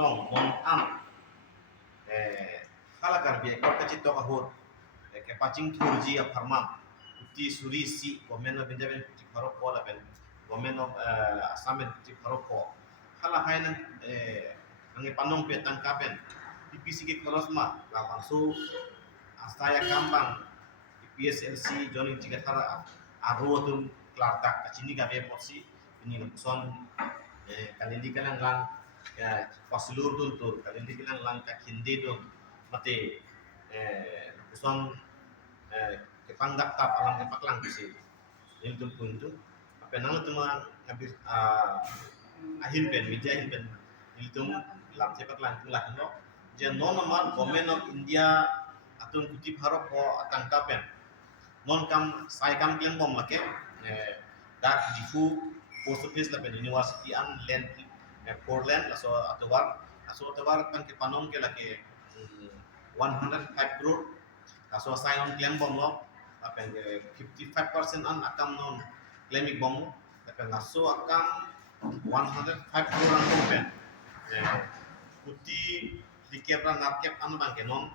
long mon am kala karbi ekor kacit to kahur ke pacing turji a farmam uti suri si gomen of benjamin kuti farok ko la ben gomen of asamen kuti farok ko kala hainan ange panong pe tangkapen dipisi ke korosma la bangso astaya kambang PSLC joining tiga tara arotun klartak kacini gabe porsi ini son kalindi kanang lang pasilur dun tur kalindi kanang lang kakindi dun mate son kepangdak tap alang kepaklang bisi ini dun puntu apa nang teman habis akhir pen media akhir pen itu lam sepak lang tulah no je non amar government of India atun kuti bharok ko atangkapen non kam sai kam klem bom lake dak jifu post office la pen university an land Portland atawar kan ke panom ke lake 105 crore aso sai on klem bom lo apen 55% an akam non klemik bom apen aso akam 105 crore an kompen kuti dikebra narkep an bang ke non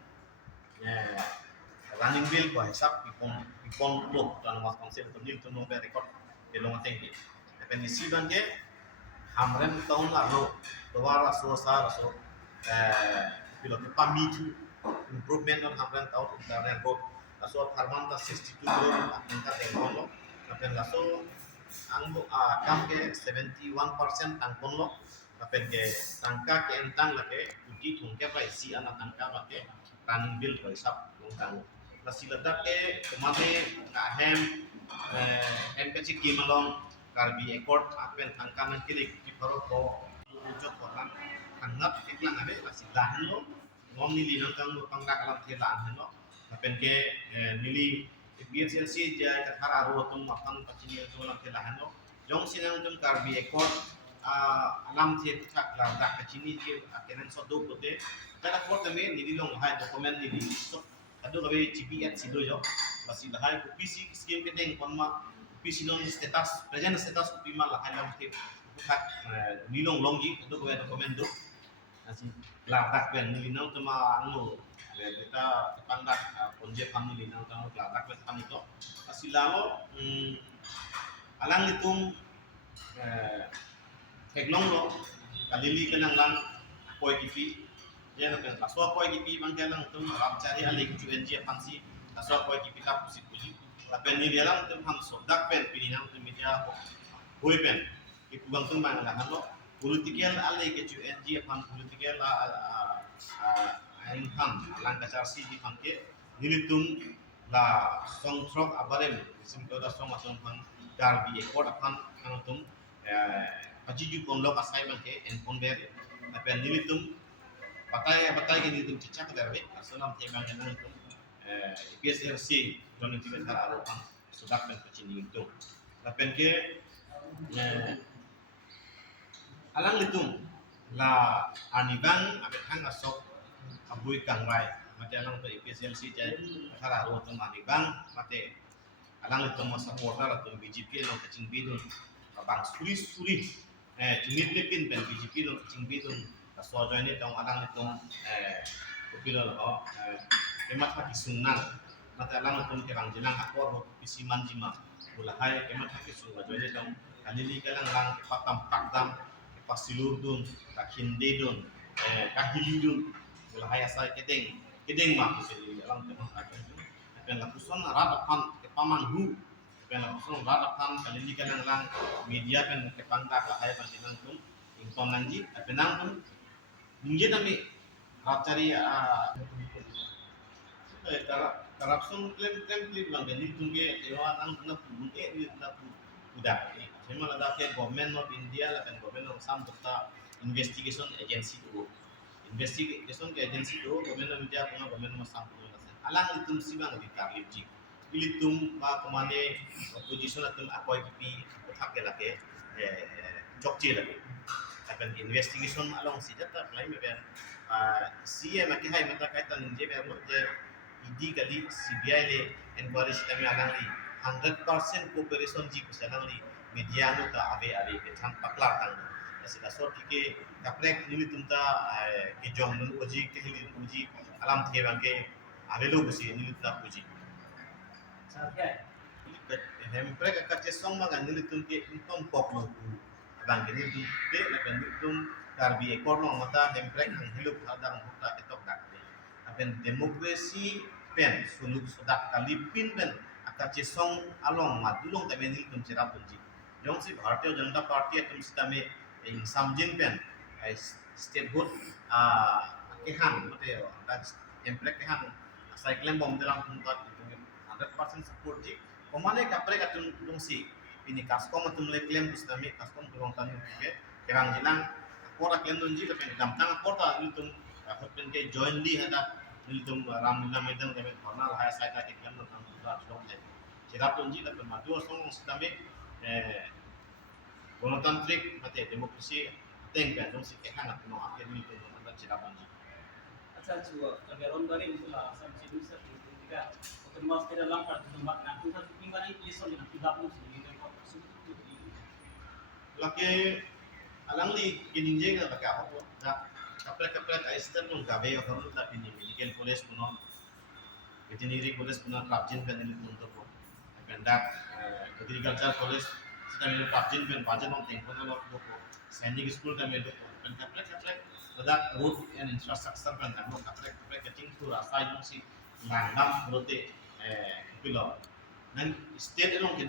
running bill ko hisap ipon blok dan mas konsel penil tu nomor record ke long tengki apen isi bang ke hamren tahun lalu dua ratus pilot pamitu improvement on hamren tahun dan road aso harmanta 62 crore angka tengkolo apen laso anggo kam ke 71% tangkon lo apen ke tangka ke entang lake uti thungke pai si ana tangka bake running bill ko hisap longtang nasi ledak ke kemane ngahem ke ciki malong karbi ekor apen tangka nang kilik di paroko ujok koran hangat iklan abe nasi lahan lo ngom nili nang lo pangdak alam telan lo apen ke nili PSLC ja kathar aro tum apan pachini to nang telan lo jong sinang tum karbi ekor alam the tak la dak kachini ke akenan so do pote kada ko tame nili long hai document nili so ado gabe CPF sido jo basi lahai ko PC scheme ke deng konma PC non status present status ko pima lahai lam ke hak nilong longji ado gabe document do asi la dak ben nili nang tama anu kita pandak ponje pam nili nang tama la dak ben pam to asi lalo alang itung keglong lo kalili kanang lang koi kipi ya no kan aswa koi kipi bang kanang tum rap cari alik UNG pansi aswa koi kipi tap pusi puji tapi ni dia lang tum han sodak pen pininang tum media koi pen ipu bang tum bang lah lo politikal alik UNG pan politikal aing ham lang kacarsi di pan ke nilitum la song trok abarem sim ko da song ason pan darbi ekor pan kan tum Pajiju konlok asai bangke en konver tapi nilitum batai ke nilitum cicak darbe asalam te bang en nilitum PSRC jonin tiga tar aropan sudak ben pacini itu tapi ke alang litum la anibang abet hang asok abui kangrai mate alang to PSLC jai tar aropan anibang mate alang litum supporter atau BJP lo kacing bidun bang suri tunit pin pen BJP lo kacing bidun aswa join tong alang itong kupilo lo kemat haki sunang mata alang itong kerang jenang akor lo pisiman jima ulahai kemat haki sunang join tong kanili kalang lang patam pakdam pasilur dun kakhinde dun kahili dun ulahai asai kedeng mak seli alang tong akan pen lakusan radapan kepamang hu pen langsung radapan kalili kanang lang media pen kepangtak lahai panjenang tum ington nanji penang tum mungkin kami rapcari corruption claim bang gani tungge ewa nang na punge ni na udah sema la ke government of India la kan government of some dota investigation agency do government of India kuna government of some alang itum sibang di karlipji ilitum ba kumane opposition atum akoy kipi uthak lake jokje lake akan investigation along sijata play me ben CM ke hai mata kaitan je be je idi kali CBI le inquiry kami alang li 100% cooperation ji kusalang li media no ta ave ke tham pakla tang sida sort ke kaprek nili tunta ke jong nun uji ke hili uji alam the bang ke avelo busi nili tunta uji hemprek ka che song ma nili tun ke intom pop no bang ke nili tun be la kan nili tun darbi ekor no mata hemprek ang hilup hadang hutta etok dak aben demokrasi pen suluk sudak kalipin ben akache song along madulong tamen nili tun cerap tunji jong si Bharatiya Janata Party atum sitame in samjin pen statehood kehan mate dak emprek kehan cycling bom dalam tuntat 100% support ji komane kapre katun dung si ini kaskom atum le claim sitame kaskom tulong tan ke kerang jilang kora claim dunji tapi dam tang kota nitum hotpen ke jointly hada nitum ramlila medan kami formal haya sai ta ke claim tan tuntat dong le cerap tunji tapi madu song sitame गणतांत्रिक मते democracy Teng kan dong si kehan at no akhir ni to na cirapan ji अच्छा छुआ अगर on bari mula asam cidu sa tiga otomas tidak langkar tempat na tuhan tinggal ini lison na tidak pun sini dan kau laki alang li kininje ga baka ho da kapre kapre aistan no gabe ho da pini medical college kuno veterinary college kuno kapjin kan ni tunto ko ganda agriculture college kita melu kapjin kan bajan on tengko no ko सैनिक स्कूल का मेरे को कपड़े कपड़े बड़ा road and infrastructure का नाम कपड़े कपड़े कटिंग तो रास्ता यूं सी लैंडम रोते पिलो नन स्टेट एलों के